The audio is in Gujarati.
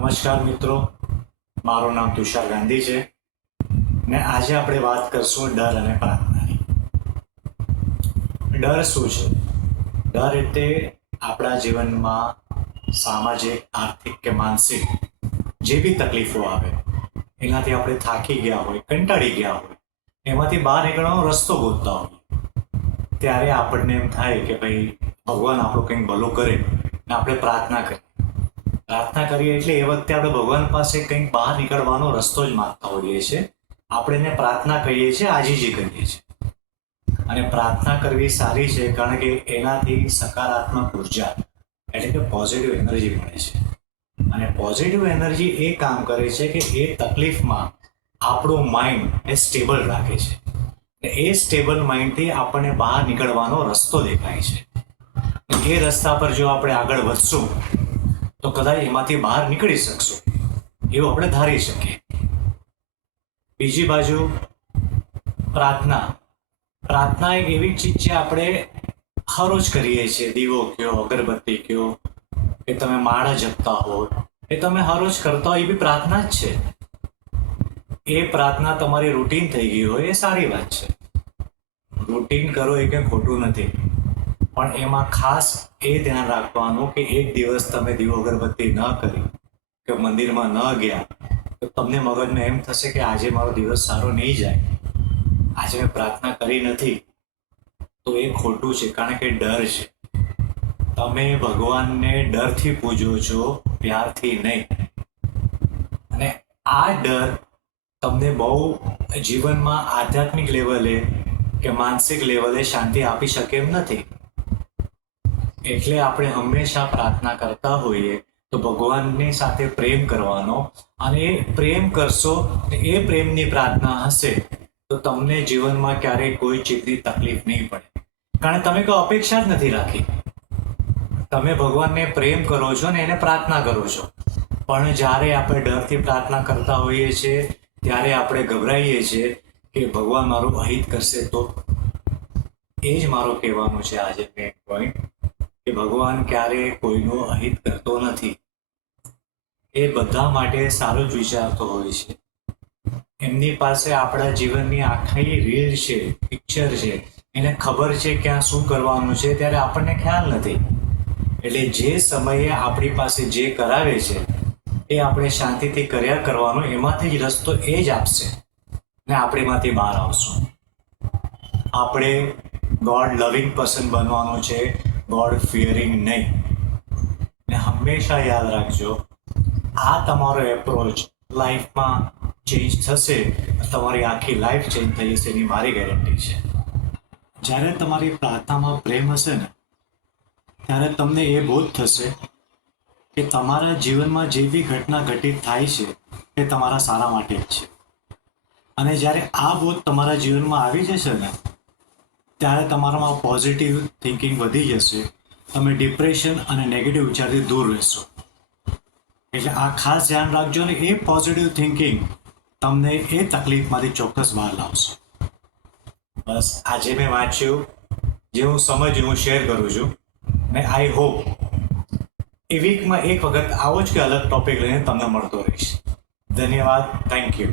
નમસ્કાર મિત્રો, મારું નામ તુષાર ગાંધી છે ને આજે આપણે વાત કરશું ડર અને પ્રાર્થનાની. ડર શું છે? ડર એટલે આપણા જીવનમાં સામાજિક, આર્થિક કે માનસિક જે બી તકલીફો આવે એનાથી આપણે થાકી ગયા હોય, કંટાળી ગયા હોય, એમાંથી બહાર નીકળવાનો રસ્તો ગોતતા હોય ત્યારે આપણને એમ થાય કે ભાઈ ભગવાન આપણું કંઈક ભલું કરે ને આપણે પ્રાર્થના કરીએ. પ્રાર્થના કરીએ એટલે એ વખતે આપણે ભગવાન પાસે કંઈક બહાર નીકળવાનો રસ્તો જ માંગતા હોઈએ છીએ. આપણે એને પ્રાર્થના કહીએ છીએ, આજીજી કરીએ છીએ. અને પ્રાર્થના કરવી સારી છે કારણ કે એનાથી સકારાત્મક ઉર્જા એટલે કે પોઝિટિવ એનર્જી મળે છે. અને પોઝિટિવ એનર્જી એ કામ કરે છે કે એ તકલીફમાં આપણું માઇન્ડ એ સ્ટેબલ રાખે છે. એ સ્ટેબલ માઇન્ડથી આપણને બહાર નીકળવાનો રસ્તો દેખાય છે. એ રસ્તા પર જો આપણે આગળ વધશું તો કદાચ એમાંથી બહાર નીકળી શકશું એવું આપણે ધારી શકીએ. બીજી બાજુ પ્રાર્થના. પ્રાર્થના એક એવી ચીજ છે આપણે હરોજ કરીએ છીએ. દીવો કયો, અગરબત્તી કયો, કે તમે માળા જપતા હો, એ તમે હરોજ કરતા હોય એ બી પ્રાર્થના જ છે. એ પ્રાર્થના તમારી રૂટીન થઈ ગઈ હોય એ સારી વાત છે. રૂટીન કરો એ કંઈ ખોટું નથી, પણ એમાં ખાસ એ ધ્યાન રાખવાનું કે એક દિવસ તમે દીવો અગરબત્તી ન કરી કે મંદિરમાં ન ગયા તો તમને મગજમાં એમ થશે કે આજે મારો દિવસ સારો નહીં જાય, આજે મેં પ્રાર્થના કરી નથી, તો એ ખોટું છે. કારણ કે ડર છે. તમે ભગવાનને ડરથી પૂજો છો, પ્યારથી નહીં. અને આ ડર તમને બહુ જીવનમાં આધ્યાત્મિક લેવલે કે માનસિક લેવલે શાંતિ આપી શકે એમ નથી. એટલે આપણે હંમેશા પ્રાર્થના કરતા હોઈએ તો ભગવાનની સાથે પ્રેમ કરવાનો, અને એ પ્રેમ કરશો, એ પ્રેમની પ્રાર્થના હશે તો તમને જીવનમાં ક્યારેય કોઈ ચીજની તકલીફ નહીં પડે. કારણ તમે કોઈ અપેક્ષા જ નથી રાખી. તમે ભગવાનને પ્રેમ કરો છો ને એને પ્રાર્થના કરો છો. પણ જ્યારે આપણે ડરથી પ્રાર્થના કરતા હોઈએ છીએ ત્યારે આપણે ગભરાઈએ છીએ કે ભગવાન મારું અહિત કરશે તો. એ જ મારો કહેવાનું છે આજે મેઇન પોઈન્ટ, કે ભગવાન ક્યારેય કોઈનું અહિત કરતો નથી. એ બધા માટે સારું જ વિચારતો હોય છે. એમની પાસે આપણા જીવનની આખી રીલ છે, પિક્ચર છે, એને ખબર છે ક્યાં શું કરવાનું છે, ત્યારે આપણને ખ્યાલ નથી. એટલે જે સમયે આપણી પાસે જે કરાવે છે એ આપણે શાંતિથી કર્યા કરવાનો, એમાંથી જ રસ્તો એ જ આપશે ને આપણે એમાંથી બહાર આવશું. આપણે ગોડ લવિંગ પર્સન બનવાનું છે, ગોડ ફિયરિંગ નહીં. ને હંમેશા યાદ રાખજો, આ તમારો એપ્રોચ લાઈફમાં ચેન્જ થશે, તમારી આખી લાઈફ ચેન્જ થઈ જશે એની મારી ગેરંટી છે. જ્યારે તમારી પ્રાર્થનામાં પ્રેમ હશે ને ત્યારે તમને એ બોધ થશે કે તમારા જીવનમાં જે બી ઘટના ઘટિત થાય છે એ તમારા સારા માટે જ છે. અને જ્યારે આ બોધ તમારા જીવનમાં આવી જશે ને ત્યારે તમારામાં પોઝિટિવ થિંકિંગ વધી જશે. તમે ડિપ્રેશન અને નેગેટિવ વિચારથી દૂર રહેશો. એટલે આ ખાસ ધ્યાન રાખજો ને એ પોઝિટિવ થિંકિંગ તમને એ તકલીફમાંથી ચોક્કસ બહાર લાવશે. બસ આજે મેં વાંચ્યું, જે હું સમજ્યું હું શેર કરું છું. ને આઈ હોપ એ વીકમાં એક વખત આવો જ કે અલગ ટોપિક લઈને તમને મળતો રહીશ. ધન્યવાદ. Thank you.